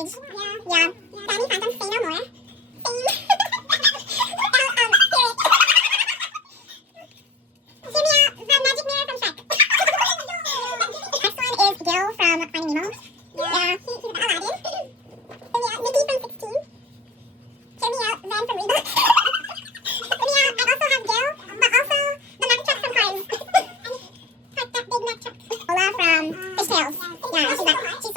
age. Yeah. Danny Phantom, say no more. Fame. Jimmy, the magic mirror from Shrek. Next one is Gil from Finding Nemo. Yeah, he's the Aladdin. Jimmy, Nikki from 16. Jimmy, Ren from Reba. Jimmy, I also have Gil, but also the magic truck from Cars. That big magic truck. Ola from Fishtails. Yeah, she's